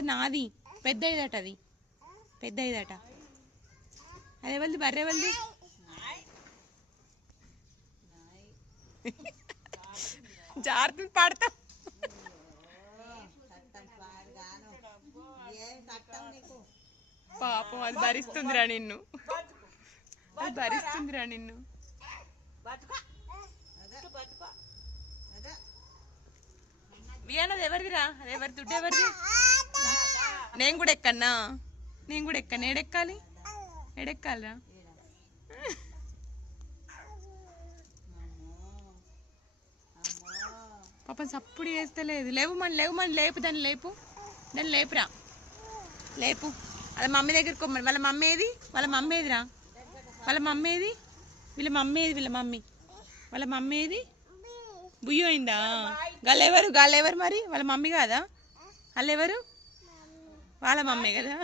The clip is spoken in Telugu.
కాదు నాది పెద్ద ఇదట అది పెద్ద ఇదట అదే వాళ్ళది బర్రె వాళ్ళది జాగ్రత్త పాడతా పాపం అది భరిస్తుందిరా నిన్ను అది భరిస్తుందిరా నిన్ను వియానది ఎవరిదిరా అది ఎవరి దుడ్డు ఎవరిది నేను కూడా ఎక్కన్నా నేను కూడా ఎక్కను ఏడెక్కాలి ఏడెక్కాలిరా పాపం సప్పుడు చేస్తలేదు లేవు మన లేపు దాన్ని లేపురా లేపు వాళ్ళ మమ్మీ దగ్గరికి కొమ్మని వాళ్ళ మమ్మీ ఏది ఏదిరా వాళ్ళ మమ్మీ ఏది వీళ్ళ మమ్మీ ఏది బుయ్యి అయిందా గాళ్ళెవరు మరి వాళ్ళ మమ్మీ కాదా వాళ్ళెవరు వాళ్ళ మమ్మీ కదా